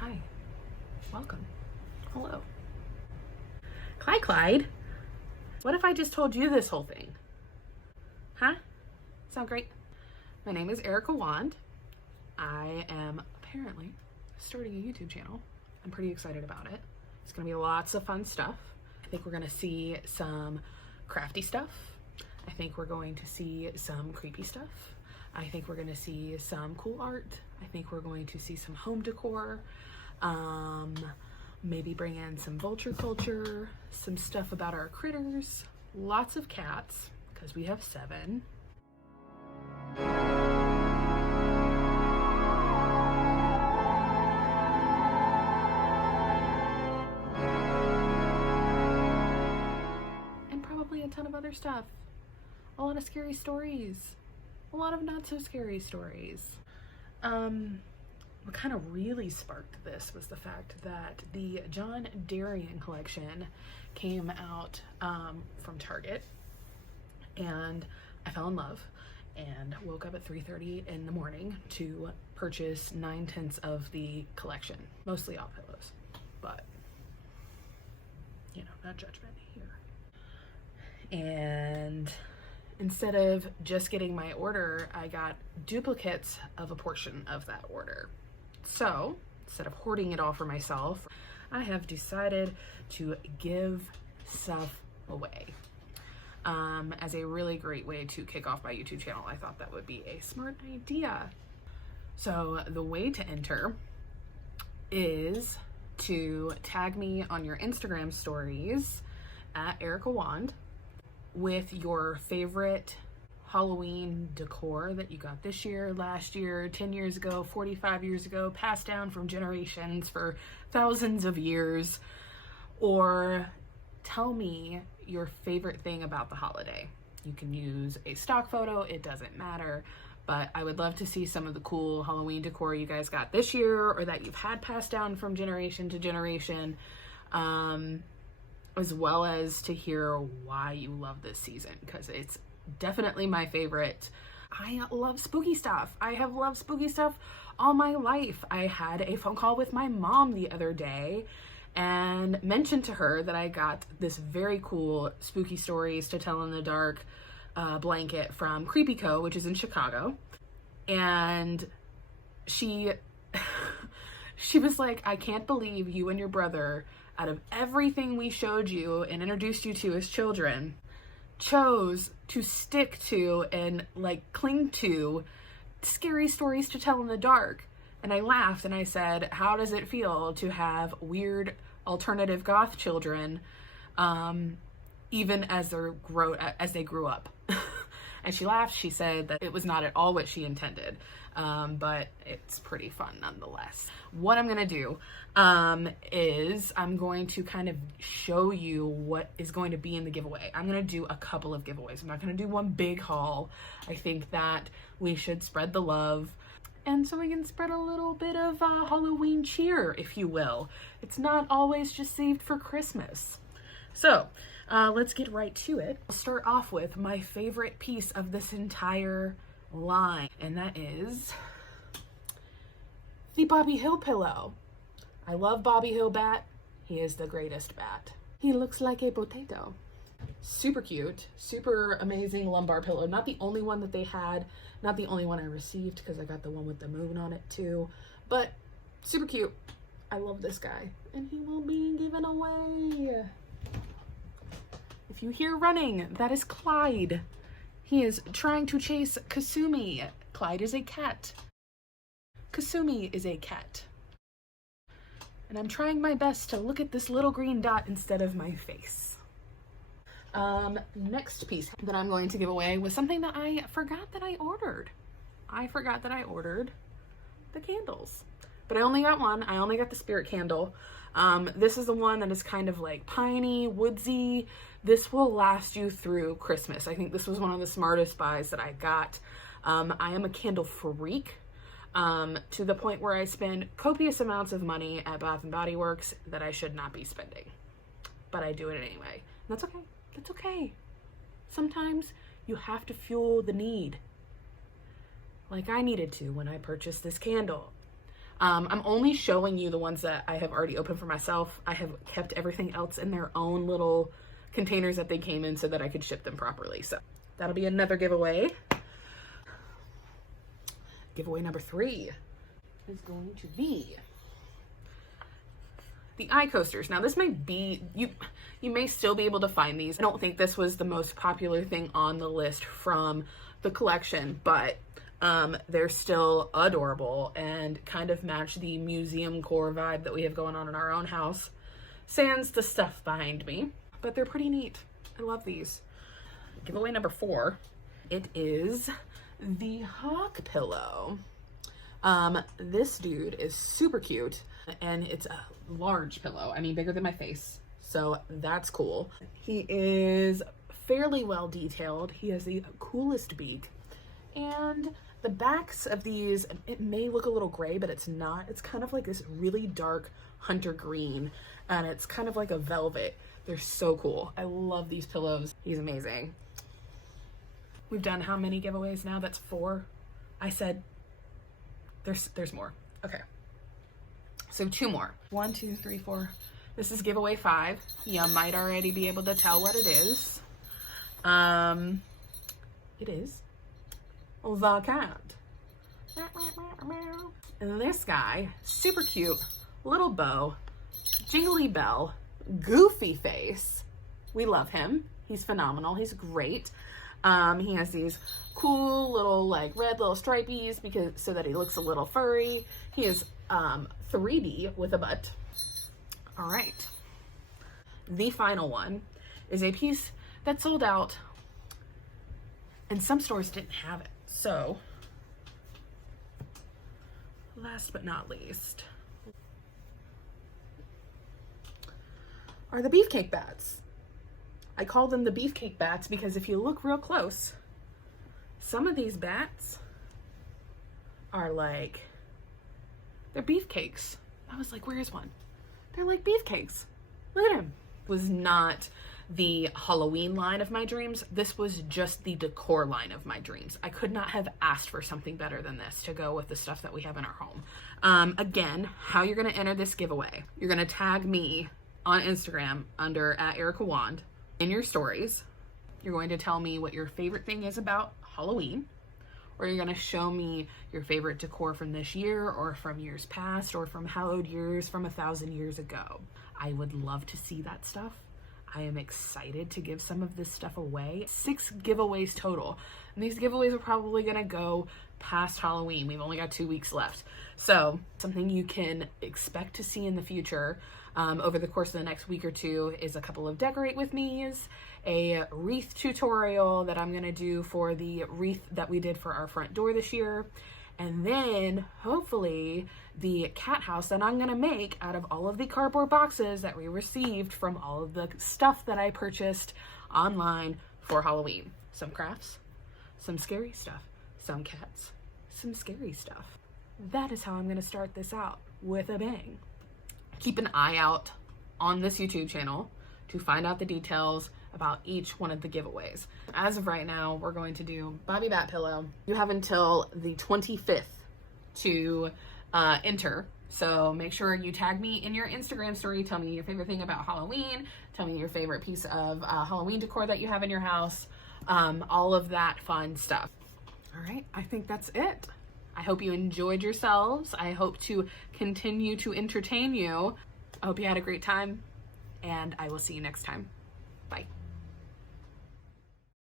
Hi, welcome, hello. Clyde, what if I just told you this whole thing? Huh? Sound great? My name is Erica Wand. I am apparently starting a YouTube channel. I'm pretty excited about it. It's gonna be lots of fun stuff. I think we're gonna see some crafty stuff. I think we're going to see some creepy stuff. I think we're gonna see some cool art. I think we're going to see some home decor. Maybe bring in some vulture culture, some stuff about our critters, lots of cats, because we have 7. And probably a ton of other stuff. A lot of scary stories. A lot of not so scary stories. What kind of really sparked this was the fact that the John Derian collection came out from Target, and I fell in love and woke up at 3:30 in the morning to purchase 9/10 of the collection, mostly all pillows, but you know, not judgment here. And instead of just getting my order, I got duplicates of a portion of that order. So instead of hoarding it all for myself, I have decided to give stuff away. As a really great way to kick off my YouTube channel, I thought that would be a smart idea. So the way to enter is to tag me on your Instagram stories at Erica Wand with your favorite Halloween decor that you got this year, last year, 10 years ago, 45 years ago, passed down from generations for thousands of years, or tell me your favorite thing about the holiday. You can use a stock photo, it doesn't matter, but I would love to see some of the cool Halloween decor you guys got this year or that you've had passed down from generation to generation, as well as to hear why you love this season, because it's definitely my favorite. I love spooky stuff. I have loved spooky stuff all my life. I had a phone call with my mom the other day and mentioned to her that I got this very cool spooky stories to tell in the dark blanket from Creepy Co., which is in Chicago. And she was like, I can't believe you and your brother, out of everything we showed you and introduced you to as children, chose to stick to and like cling to scary stories to tell in the dark. And I laughed and I said, how does it feel to have weird alternative goth children, even as they grew up? And she laughed. She said that it was not at all what she intended, but it's pretty fun nonetheless. What I'm gonna do is I'm going to kind of show you what is going to be in the giveaway. I'm gonna do a couple of giveaways. I'm not gonna do one big haul. I think that we should spread the love, and so we can spread a little bit of Halloween cheer, if you will. It's not always just saved for Christmas. So let's get right to it. I'll start off with my favorite piece of this entire line, and that is the Bobby Hill pillow. I love Bobby Hill bat. He is the greatest bat. He looks like a potato. Super cute, super amazing lumbar pillow. Not the only one that they had, not the only one I received, because I got the one with the moon on it too, but super cute. I love this guy, and he will be given away. If you hear running, that is Clyde. He is trying to chase Kasumi. Clyde is a cat. Kasumi is a cat. And I'm trying my best to look at this little green dot instead of my face. Next piece that I'm going to give away was something that I forgot that I ordered. I forgot that I ordered the candles. But I only got one. I only got the spirit candle. This is the one that is kind of like piney, woodsy. This will last you through Christmas. I think this was one of the smartest buys that I got. I am a candle freak, to the point where I spend copious amounts of money at Bath & Body Works that I should not be spending. But I do it anyway. And that's okay. That's okay. Sometimes you have to fuel the need. Like I needed to when I purchased this candle. I'm only showing you the ones that I have already opened for myself. I have kept everything else in their own little containers that they came in so that I could ship them properly. So that'll be another giveaway. Giveaway number 3 is going to be the eye coasters. Now this might be, you may still be able to find these. I don't think this was the most popular thing on the list from the collection, but they're still adorable and kind of match the museum core vibe that we have going on in our own house, sans the stuff behind me, but they're pretty neat. I love these. Giveaway number 4, it is the hawk pillow. This dude is super cute, and it's a large pillow. I mean, bigger than my face, so that's cool. He is fairly well detailed. He has the coolest beak, and the backs of these, it may look a little gray, but it's not. It's kind of like this really dark hunter green, and it's kind of like a velvet. They're so cool. I love these pillows. He's amazing. We've done how many giveaways now? That's 4. I said there's more. Okay. So 2 more. 1, 2, 3, 4. This is giveaway 5. You might already be able to tell what it is. It is the cat. And this guy, super cute, little bow, jingly bell, goofy face. We love him. He's phenomenal. He's great. He has these cool little like red little stripies because so that he looks a little furry. He is 3D with a butt. All right. The final one is a piece that sold out and some stores didn't have it. So last but not least are the beefcake bats. I call them the beefcake bats because if you look real close, some of these bats are like, they're beefcakes. I was like, where's one? They're like beefcakes. Look at him. It was not the Halloween line of my dreams. This was just the decor line of my dreams. I could not have asked for something better than this to go with the stuff that we have in our home. Again, how you're going to enter this giveaway. You're going to tag me on Instagram under @EricaWand. In your stories, you're going to tell me what your favorite thing is about Halloween, or you're going to show me your favorite decor from this year or from years past or from hallowed years from 1,000 years ago. I would love to see that stuff. I am excited to give some of this stuff away. 6 giveaways total. And these giveaways are probably going to go past Halloween. We've only got 2 weeks left. So something you can expect to see in the future over the course of the next week or 2 is a couple of decorate with me's, a wreath tutorial that I'm going to do for the wreath that we did for our front door this year, and then hopefully the cat house that I'm going to make out of all of the cardboard boxes that we received from all of the stuff that I purchased online for Halloween. Some crafts, some scary stuff, some cats, some scary stuff. That is how I'm going to start this out with a bang. Keep an eye out on this YouTube channel to find out the details about each one of the giveaways. As of right now, we're going to do Bobby Bat Pillow. You have until the 25th to enter. So make sure you tag me in your Instagram story. Tell me your favorite thing about Halloween. Tell me your favorite piece of Halloween decor that you have in your house. All of that fun stuff. All right, I think that's it. I hope you enjoyed yourselves. I hope to continue to entertain you. I hope you had a great time, and I will see you next time. Bye.